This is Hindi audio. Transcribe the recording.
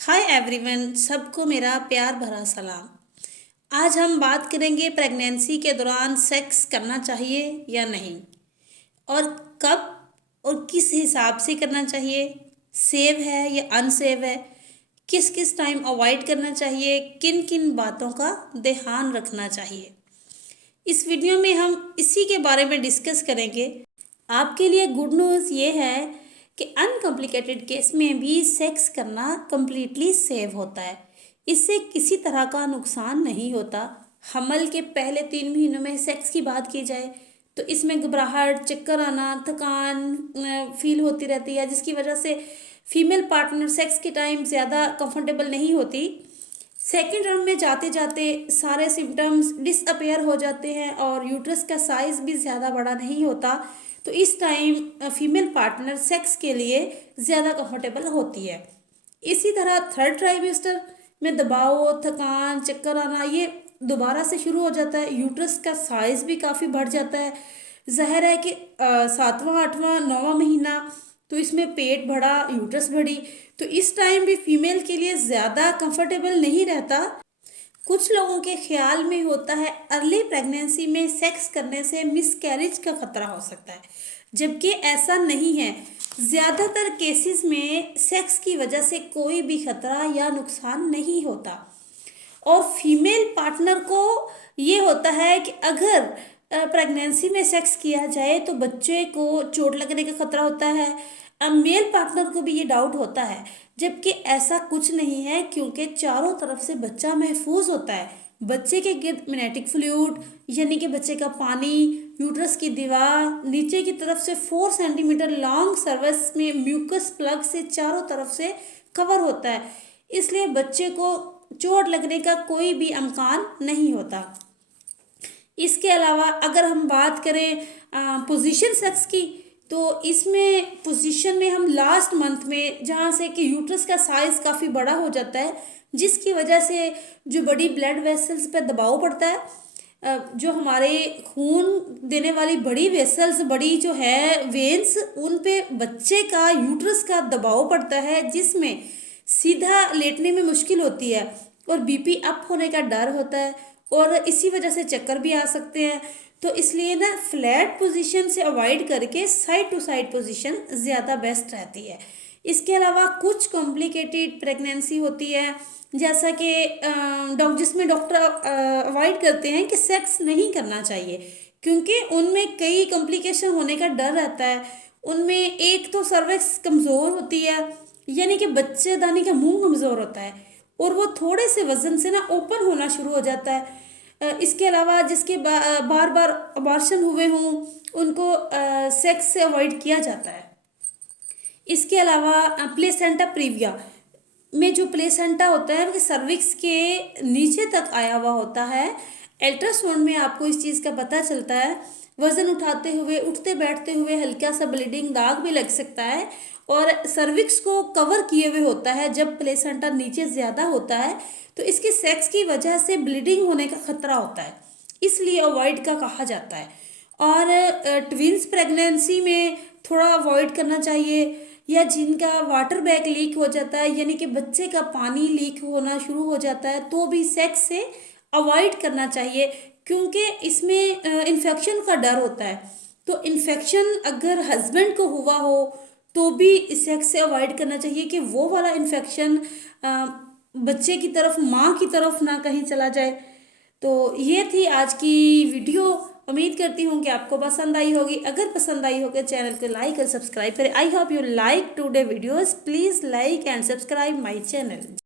हाय एवरीवन, सबको मेरा प्यार भरा सलाम। आज हम बात करेंगे प्रेगनेंसी के दौरान सेक्स करना चाहिए या नहीं, और कब और किस हिसाब से करना चाहिए, सेव है या अनसेव है, किस किस टाइम अवॉइड करना चाहिए, किन किन बातों का ध्यान रखना चाहिए। इस वीडियो में हम इसी के बारे में डिस्कस करेंगे। आपके लिए गुड न्यूज़ ये है कि अनकॉम्प्लिकेटेड केस में भी सेक्स करना कम्प्लीटली सेव होता है। इससे किसी तरह का नुकसान नहीं होता। हमल के पहले 3 महीनों में सेक्स की बात की जाए तो इसमें घबराहट, चक्कर आना, थकान फील होती रहती है, जिसकी वजह से फीमेल पार्टनर सेक्स के टाइम ज़्यादा कंफर्टेबल नहीं होती। सेकेंड राउंड में जाते जाते सारे सिम्टम्स डिसअपेयर हो जाते हैं और यूट्रस का साइज़ भी ज़्यादा बड़ा नहीं होता। तो इस टाइम फीमेल पार्टनर सेक्स के लिए ज़्यादा कंफर्टेबल होती है। इसी तरह थर्ड ट्राइमेस्टर में दबाव, थकान, चक्कर आना ये दोबारा से शुरू हो जाता है। यूट्रस का साइज़ भी काफ़ी बढ़ जाता है। ज़ाहिर है कि 7वां, 8वां, 9वां महीना तो इसमें पेट बढ़ा, यूट्रस बढ़ी, तो इस टाइम भी फीमेल के लिए ज़्यादा कंफर्टेबल नहीं रहता। कुछ लोगों के ख्याल में होता है अर्ली प्रेगनेंसी में सेक्स करने से मिसकैरेज का खतरा हो सकता है, जबकि ऐसा नहीं है। ज़्यादातर केसेस में सेक्स की वजह से कोई भी खतरा या नुकसान नहीं होता। और फीमेल पार्टनर को ये होता है कि अगर प्रेगनेंसी में सेक्स किया जाए तो बच्चे को चोट लगने का खतरा होता है। मेल पार्टनर को भी ये डाउट होता है, जबकि ऐसा कुछ नहीं है, क्योंकि चारों तरफ से बच्चा महफूज होता है। बच्चे के गिर्द मिनेटिक फ्लूइड यानी कि बच्चे का पानी, यूट्रस की दीवार, नीचे की तरफ से 4 सेंटीमीटर लॉन्ग सर्वस में म्यूकस प्लग से चारों तरफ से कवर होता है, इसलिए बच्चे को चोट लगने का कोई भी इम्कान नहीं होता। इसके अलावा अगर हम बात करें पोजीशन सेक्स की, तो इसमें पोजीशन में हम लास्ट मंथ में जहाँ से कि यूट्रस का साइज़ काफ़ी बड़ा हो जाता है, जिसकी वजह से जो बड़ी ब्लड वेसल्स पर दबाव पड़ता है, जो हमारे खून देने वाली बड़ी वेसल्स, बड़ी जो है वेन्स, उन पे बच्चे का यूट्रस का दबाव पड़ता है, जिसमें सीधा लेटने में मुश्किल होती है और बीपी अप होने का डर होता है और इसी वजह से चक्कर भी आ सकते हैं। तो इसलिए ना फ्लैट पोजीशन से अवॉइड करके साइड टू साइड पोजीशन ज़्यादा बेस्ट रहती है। इसके अलावा कुछ कॉम्प्लिकेटेड प्रेगनेंसी होती है, जैसा कि जिसमें डॉक्टर अवॉइड करते हैं कि सेक्स नहीं करना चाहिए, क्योंकि उनमें कई कॉम्प्लिकेशन होने का डर रहता है। उनमें एक तो सर्विक्स कमज़ोर होती है, यानी कि बच्चेदानी का मुंह कमज़ोर होता है और वो थोड़े से वज़न से ना ओपन होना शुरू हो जाता है। इसके अलावा जिसके बार बार अबॉर्शन हुए हों, उनको सेक्स से अवॉइड किया जाता है। इसके अलावा प्लेसेंटा प्रीविया में जो प्लेसेंटा होता है वो सर्विक्स के नीचे तक आया हुआ होता है। अल्ट्रासाउंड में आपको इस चीज़ का पता चलता है। वज़न उठाते हुए, उठते बैठते हुए हल्का सा ब्लीडिंग दाग भी लग सकता है और सर्विक्स को कवर किए हुए होता है। जब प्लेसेंटा नीचे ज़्यादा होता है तो इसके सेक्स की वजह से ब्लीडिंग होने का खतरा होता है, इसलिए अवॉइड का कहा जाता है। और ट्विंस प्रेगनेंसी में थोड़ा अवॉइड करना चाहिए, या जिनका वाटर बैग लीक हो जाता है, यानी कि बच्चे का पानी लीक होना शुरू हो जाता है, तो भी सेक्स से अवॉइड करना चाहिए, क्योंकि इसमें इन्फेक्शन का डर होता है। तो इन्फेक्शन अगर हस्बैंड को हुआ हो तो भी सेक्स से अवॉइड करना चाहिए कि वो वाला इन्फेक्शन बच्चे की तरफ, माँ की तरफ ना कहीं चला जाए। तो ये थी आज की वीडियो। उम्मीद करती हूँ कि आपको पसंद आई होगी। अगर पसंद आई होगी चैनल को लाइक और सब्सक्राइब करें। I hope you like today videos. Please like and subscribe my channel.